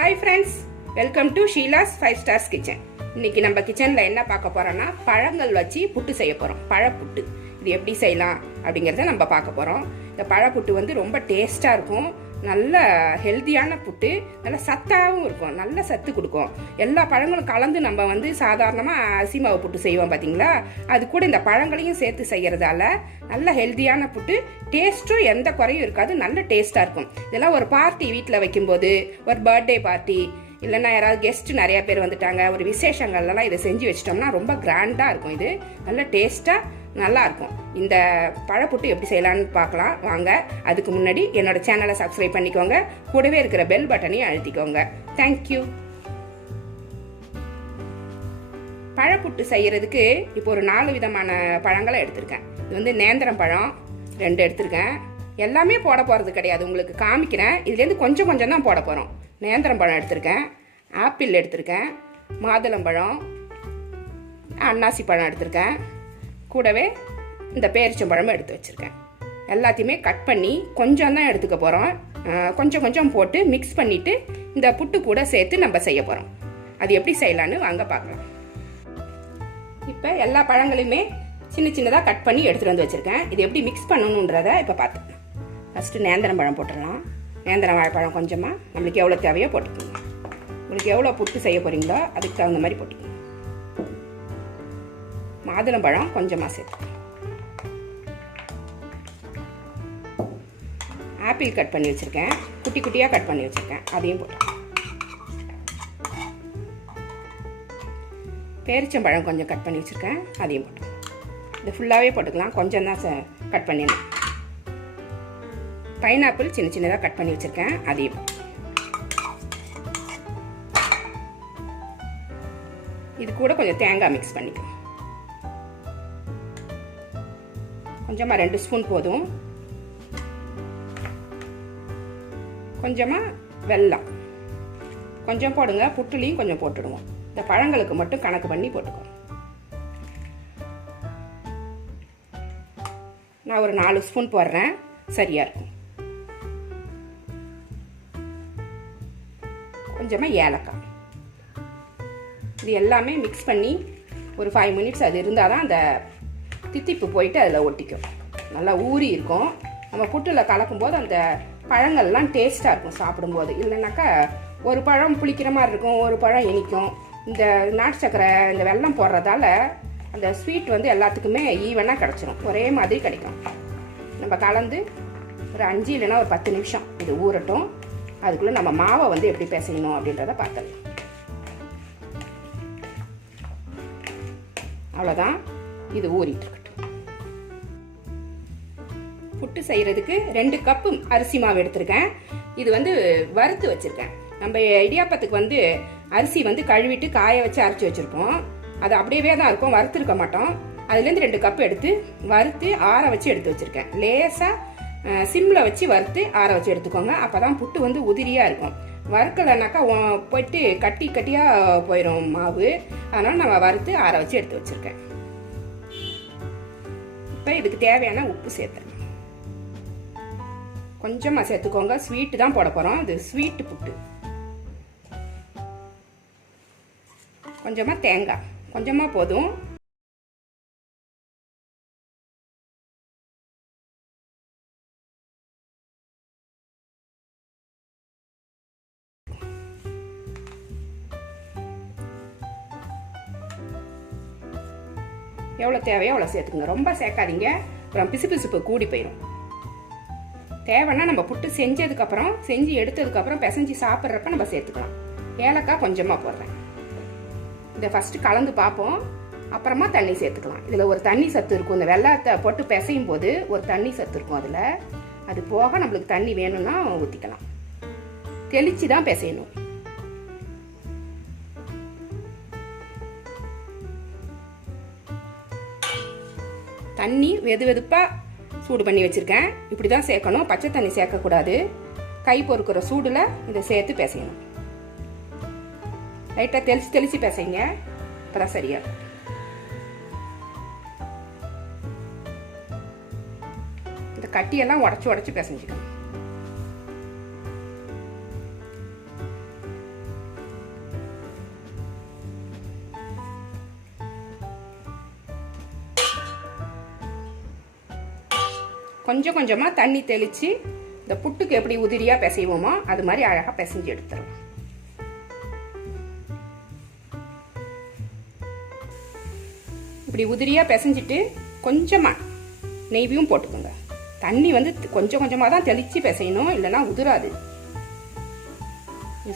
Welcome to Sheela's five stars kitchen இன்னைக்கு நம்ம கிச்சனில் என்ன பார்க்க போகிறோன்னா பழங்கள் வச்சு புட்டு செய்ய போகிறோம் பழப்புட்டு. இது எப்படி செய்யலாம் அப்படிங்கிறத நம்ம பார்க்க போகிறோம் இந்த பழப்புட்டு வந்து ரொம்ப டேஸ்ட்டாக இருக்கும். நல்ல ஹெல்த்தியான புட்டு நல்ல சத்தாகவும் இருக்கும். நல்ல சத்து கொடுக்கும். எல்லா பழங்களும் கலந்து நம்ம வந்து சாதாரணமாக அரிசி மாவு புட்டு செய்வோம் பார்த்தீங்களா அது கூட இந்த பழங்களையும் சேர்த்து செய்கிறதால நல்ல ஹெல்த்தியான புட்டு டேஸ்ட்டும் எந்த குறையும் இருக்காது. நல்ல டேஸ்ட்டாக இருக்கும். இதெல்லாம் ஒரு பார்ட்டி வீட்டில் வைக்கும்போது ஒரு பர்த்டே பார்ட்டி இல்லைன்னா யாராவது கெஸ்ட் நிறையா பேர் வந்துட்டாங்க ஒரு விசேஷங்கள்லாம் இதை செஞ்சு வச்சிட்டோம்னா ரொம்ப கிராண்டாக இருக்கும் இது. நல்ல டேஸ்ட்டாக நல்லா இருக்கும் இந்த பழப்புட்டு எப்படி செய்யலாம்னு பார்க்கலாம். வாங்க அதுக்கு முன்னாடி என்னோட சேனலை சப்ஸ்கிரைப் பண்ணிக்கோங்க. கூடவே இருக்கிற பெல் பட்டனையும் அழுத்திக்கோங்க. தேங்க்யூ பழப்புட்டு செய்யறதுக்கு இப்போ ஒரு நாலு விதமான பழங்களை எடுத்திருக்கேன். இது வந்து நேந்திரம் பழம் ரெண்டு எடுத்திருக்கேன். எல்லாமே போட போகிறது கிடையாது. உங்களுக்கு காமிக்கிறேன். இதுலேருந்து கொஞ்சம் கொஞ்சம் தான் போட போகிறோம் நேந்திரம் பழம் எடுத்திருக்கேன். ஆப்பிள் எடுத்திருக்கேன். மாதுளம்பழம் அன்னாசி பழம் எடுத்திருக்கேன். கூடவே இந்த பேரிச்சம்பழமும் எடுத்து வச்சுருக்கேன். எல்லாத்தையுமே கட் பண்ணி கொஞ்சம் தான் எடுத்துக்க போகிறோம் கொஞ்சம் கொஞ்சம் போட்டு மிக்ஸ் பண்ணிவிட்டு இந்த புட்டு கூட சேர்த்து நம்ம செய்ய போகிறோம் அது எப்படி செய்யலான்னு வாங்க பார்க்கலாம். இப்போ எல்லா பழங்களையுமே சின்ன சின்னதாக கட் பண்ணி எடுத்துகிட்டு வந்து வச்சுருக்கேன். இது எப்படி மிக்ஸ் பண்ணணுன்றத இப்போ பார்த்துக்கலாம் ஃபஸ்ட்டு நேந்திரம் பழம் போட்டுடலாம். நேந்திரம் வாழைப்பழம் கொஞ்சமாக நம்மளுக்கு எவ்வளோ தேவையோ போட்டுக்கோங்க. உங்களுக்கு எவ்வளோ புட்டு செய்ய போகிறீங்களோ அதுக்கு தகுந்த மாதிரி போட்டுக்கோங்க. மாதுளம்பழம் கொஞ்சமாக சேர்த்து. ஆப்பிள் கட் பண்ணி வச்சுருக்கேன். குட்டி குட்டியாக கட் பண்ணி வச்சுருக்கேன். அதையும் போட்டு. பேரிச்சம்பழம் கொஞ்சம் கட் பண்ணி வச்சுருக்கேன். அதையும் போட்டு. இது ஃபுல்லாகவே போட்டுக்கலாம். கொஞ்சம் தான் கட் பண்ணிடலாம் பைனாப்பிள் சின்ன சின்னதாக கட் பண்ணி வச்சுருக்கேன். அதையும் இது கூட கொஞ்சம் தேங்காய் மிக்ஸ் பண்ணிக்கலாம். கொஞ்சமாக ரெண்டு ஸ்பூன் போதும். கொஞ்சமாக வெல்லம். கொஞ்சம் போடுங்க புட்டுலையும் கொஞ்சம் போட்டுடுவோம். இந்த பழங்களுக்கு மட்டும் கணக்கு பண்ணி போட்டுக்கோங்க. நான் ஒரு நாலு ஸ்பூன் போடுறேன். சரியாக இருக்கும். கொஞ்சமாக ஏலக்காய். இது எல்லாமே மிக்ஸ் பண்ணி ஒரு ஃபைவ் மினிட்ஸ் அது இருந்தால் தான் அந்த தித்திப்பு போயிட்டு அதில் ஒட்டிக்கும். நல்லா ஊறி இருக்கும். நம்ம புட்டில் கலக்கும்போது அந்த பழங்கள்லாம் டேஸ்ட்டாக இருக்கும் சாப்பிடும்போது. இல்லைனாக்கா ஒரு பழம் புளிக்கிற மாதிரி இருக்கும் ஒரு பழம் இனிக்கும். இந்த நாட்டு சக்கரை இந்த வெல்லம் போடுறதால அந்த ஸ்வீட் வந்து எல்லாத்துக்குமே ஈவனாக கிடச்சிரும். ஒரே மாதிரி கிடைக்கும். நம்ம கலந்து ஒரு அஞ்சு இல்லைன்னா ஒரு பத்து நிமிஷம் இது ஊறட்டும். அதுக்குள்ளே நம்ம மாவை வந்து எப்படி பிசையணும் அப்படின்றத பார்த்துடலாம். அவ்வளோதான் இது ஊறிட்டு புட்டு செய்கிறதுக்கு ரெண்டு கப்பு அரிசி மாவு எடுத்திருக்கேன். இது வந்து வறுத்து வச்சுருக்கேன். நம்ம இடியாப்பத்துக்கு வந்து அரிசி வந்து கழுவிட்டு காய வச்சு அரைச்சி வச்சுருப்போம் அது அப்படியே தான் இருக்கும். வறுத்துருக்க மாட்டோம். அதுலேருந்து ரெண்டு கப் எடுத்து வறுத்து ஆற வச்சு எடுத்து வச்சுருக்கேன். லேசாக சிம்மில் வச்சு வறுத்து ஆற வச்சு எடுத்துக்கோங்க. அப்போ தான் புட்டு வந்து உதிரியாக இருக்கும். வறுக்கலைனாக்கா போயிட்டு கட்டி கட்டியாக போயிடும் மாவு. அதனால் நம்ம வறுத்து ஆற வச்சு எடுத்து வச்சுருக்கேன். இப்போ இதுக்கு தேவையான உப்பு சேர்த்துறேன். கொஞ்சமாக சேர்த்துக்கோங்க. ஸ்வீட்டு தான் போட போகிறோம் இது ஸ்வீட்டு புட்டு. கொஞ்சமாக தேங்காய். கொஞ்சமாக போதும். எவ்வளோ தேவையோ அவ்வளோ சேர்த்துக்குங்க. ரொம்ப சேர்க்காதீங்க. அப்புறம் பிசு பிசுப்பு கூடி போயிடும் தேவைன்னா நம்ம புட்டு செஞ்சதுக்கப்புறம் செஞ்சு எடுத்ததுக்கப்புறம் பிசைஞ்சு சாப்பிட்றப்ப நம்ம சேர்த்துக்கலாம். ஏலக்காய் கொஞ்சமாக போடுறேன். இதை ஃபஸ்ட்டு கலந்து பார்ப்போம். அப்புறமா தண்ணி சேர்த்துக்கலாம். இதில் ஒரு தண்ணி சத்து இருக்கும். இந்த வெள்ளத்தை போட்டு பிசையும் போது ஒரு தண்ணி சத்து இருக்கும் அதில். அது போக நம்மளுக்கு தண்ணி வேணும்னா ஊற்றிக்கலாம் தெளித்து தான் பிசையணும். தண்ணி வெது வெதுப்பாக சூடு பண்ணி வச்சுருக்கேன். இப்படி தான் சேர்க்கணும். பச்சை தண்ணி சேர்க்கக்கூடாது. கை பொறுக்கிற சூடில் இதை சேர்த்து பிசையணும் லைட்டாக தெளித்து தெளித்து பிசைங்க. இப்போ தான் சரியா. இந்த கட்டியெல்லாம் உடச்சி உடச்சி பிசைஞ்சுக்கணும் கொஞ்சம் கொஞ்சமாக தண்ணி தெளித்து இந்த புட்டுக்கு எப்படி உதிரியாக பிசைவோமோ அது மாதிரி அழகாக பிசைஞ்சு எடுத்துடலாம். இப்படி உதிரியாக பிசைஞ்சிட்டு கொஞ்சமாக நெய்வியும் போட்டுக்கோங்க. தண்ணி வந்து கொஞ்சம் கொஞ்சமாக தான் தெளித்து பிசையணும் இல்லைன்னா உதிராது.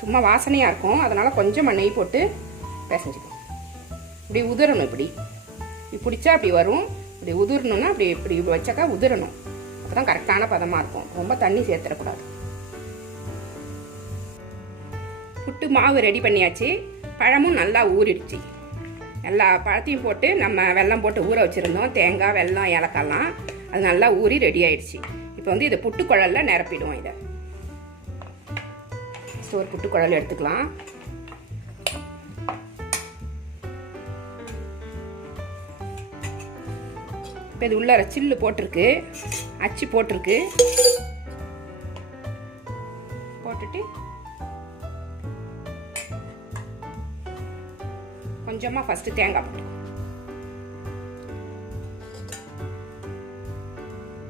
சும்மா வாசனையாக இருக்கும் அதனால் கொஞ்சமாக நெய் போட்டு பிசைஞ்சிக்கும் இப்படி உதிரணும் இப்படி. இப்படி பிடிச்சா அப்படி வரும் இப்படி உதிரணும்னா அப்படி இப்படி வச்சாக்கா உதிரணும். அப்போ தான் கரெக்டான பதமாக இருக்கும். ரொம்ப தண்ணி சேர்த்துடக்கூடாது. புட்டு மாவு ரெடி பண்ணியாச்சு. பழமும் நல்லா ஊறிடுச்சு. எல்லா பழத்தையும் போட்டு நம்ம வெல்லம் போட்டு ஊற வச்சுருந்தோம். தேங்காய் வெல்லம் ஏலக்காய்லாம். அது நல்லா ஊறி ரெடி ஆயிடுச்சு. இப்போ வந்து இதை புட்டு குழல்ல நிரப்பிடுவோம் இதை. ஸோ ஒரு புட்டு குழல் எடுத்துக்கலாம். இப்போ இது உள்ளார சில்லு போட்டிருக்கு. அச்சு போட்டிருக்கு. போட்டுட்டு கொஞ்சமாக ஃபஸ்ட்டு தேங்காய் போட்டு.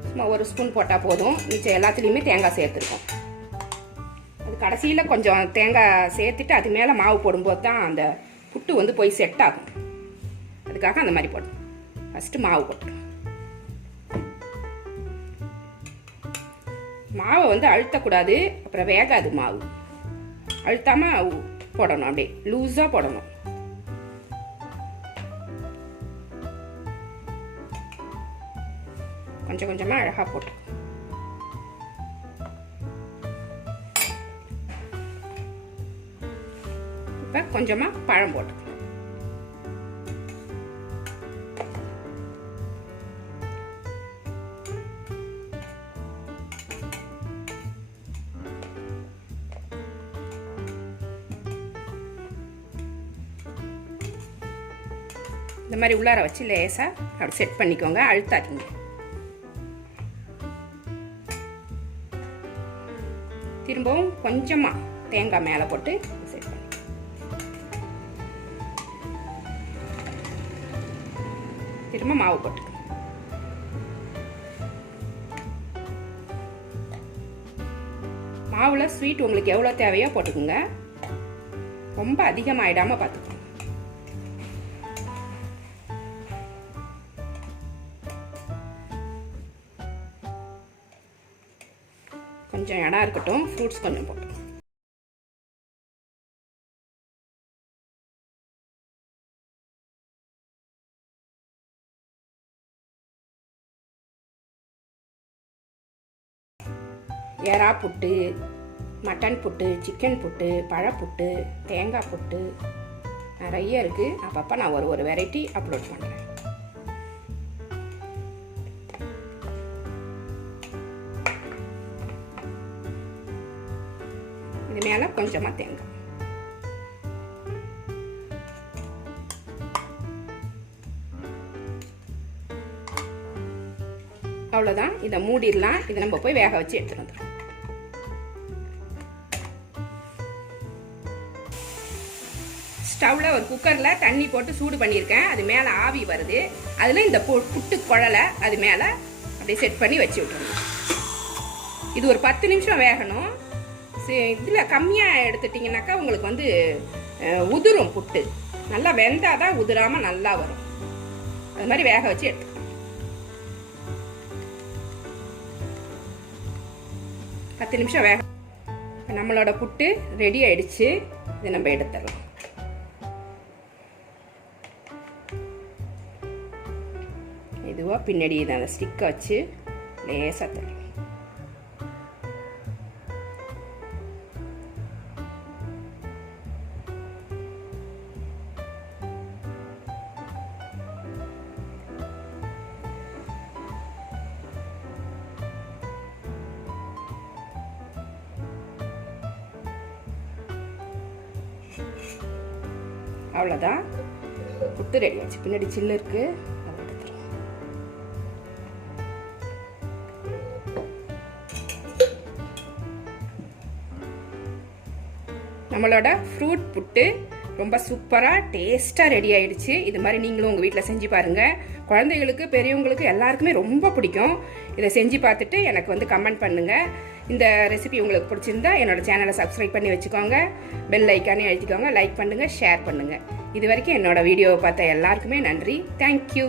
சும்மா ஒரு ஸ்பூன் போட்டால் போதும். மிச்சம் எல்லாத்துலேயுமே தேங்காய் சேர்த்துருக்கோம். அது கடைசியில் கொஞ்சம் தேங்காய் சேர்த்துட்டு அது மேலே மாவு போடும்போது தான் அந்த புட்டு வந்து போய் செட் ஆகும். அதுக்காக அந்த மாதிரி போடும் ஃபஸ்ட்டு மாவு போட்டுரும் மாவை வந்து அழுத்தக்கூடாது அப்புறம் வேகாது மாவு. அழுத்தாமல் போடணும் அப்படியே லூஸாக போடணும். கொஞ்சம் கொஞ்சமாக அழகாக போட்டு. இப்போ கொஞ்சமாக பழம் போட்டு. இந்த மாதிரி உள்ளார வச்சு லேசாக அப்படி செட் பண்ணிக்கோங்க அழுத்தாதீங்க. திரும்பவும் கொஞ்சமாக தேங்காய் மேலே போட்டு செட் பண்ணி திரும்ப மாவு போட்டு மாவில் ஸ்வீட் உங்களுக்கு எவ்வளோ தேவையோ போட்டுக்கோங்க. ரொம்ப அதிகமாகிடாமல் பார்த்துக்கோங்க கொஞ்சம் இடம் இருக்கட்டும் ஃப்ரூட்ஸ் கொஞ்சம் போட்டு. எறா புட்டு மட்டன் புட்டு சிக்கன் புட்டு பழப்புட்டு தேங்காய் புட்டு நிறைய இருக்குது அப்பப்போ நான் ஒரு ஒரு வெரைட்டி அப்லோட் பண்ணுறேன் இது மேலே கொஞ்சமாக தேங்காய். அவ்வளோதான் இதை மூடிடலாம். இதை நம்ம போய் வேக வச்சு எடுத்துகிட்டு வந்துடும் ஸ்டவ்வில் ஒரு குக்கரில் தண்ணி போட்டு சூடு பண்ணியிருக்கேன். அது மேலே ஆவி வருது. அதில் இந்த பு புட்டு குழலை அது மேலே அப்படியே செட் பண்ணி வச்சு விட்டுருங்க இது ஒரு பத்து நிமிஷம் வேகணும். இதில் கம்மியாக எடுத்துட்டிங்கனாக்கா உங்களுக்கு வந்து உதிரும் புட்டு. நல்லா வெந்தால் தான் உதிராமல் நல்லா வரும். அது மாதிரி வேக வச்சு எடுத்துக்கலாம் பத்து நிமிஷம் வேக. நம்மளோட புட்டு ரெடி ஆயிடுச்சு. இதை நம்ம எடுத்துடலாம். இதுவாக பின்னாடி இதை அந்த ஸ்டிக்கை வச்சு லேசாக தரும் அவ்வளோதான். புட்டு ரெடி ஆச்சு. பின்னாடி சில்லு இருக்கு. நம்மளோட ஃப்ரூட் புட்டு ரொம்ப சூப்பராக டேஸ்ட்டாக ரெடி ஆகிடுச்சு இது மாதிரி நீங்களும் உங்கள் வீட்டில் செஞ்சு பாருங்கள் குழந்தைகளுக்கு பெரியவங்களுக்கு எல்லாருக்குமே ரொம்ப பிடிக்கும். இதை செஞ்சு பார்த்துட்டு எனக்கு வந்து கமெண்ட் பண்ணுங்கள் இந்த ரெசிபி உங்களுக்கு பிடிச்சிருந்தா என்னோட சேனலை சப்ஸ்கிரைப் பண்ணி வச்சுக்கோங்க. பெல் ஐக்கானே அழுத்திக்கோங்க. லைக் பண்ணுங்கள் ஷேர் பண்ணுங்கள் இது வரைக்கும் என்னோடய வீடியோவை பார்த்த எல்லாருக்குமே நன்றி. தேங்க்யூ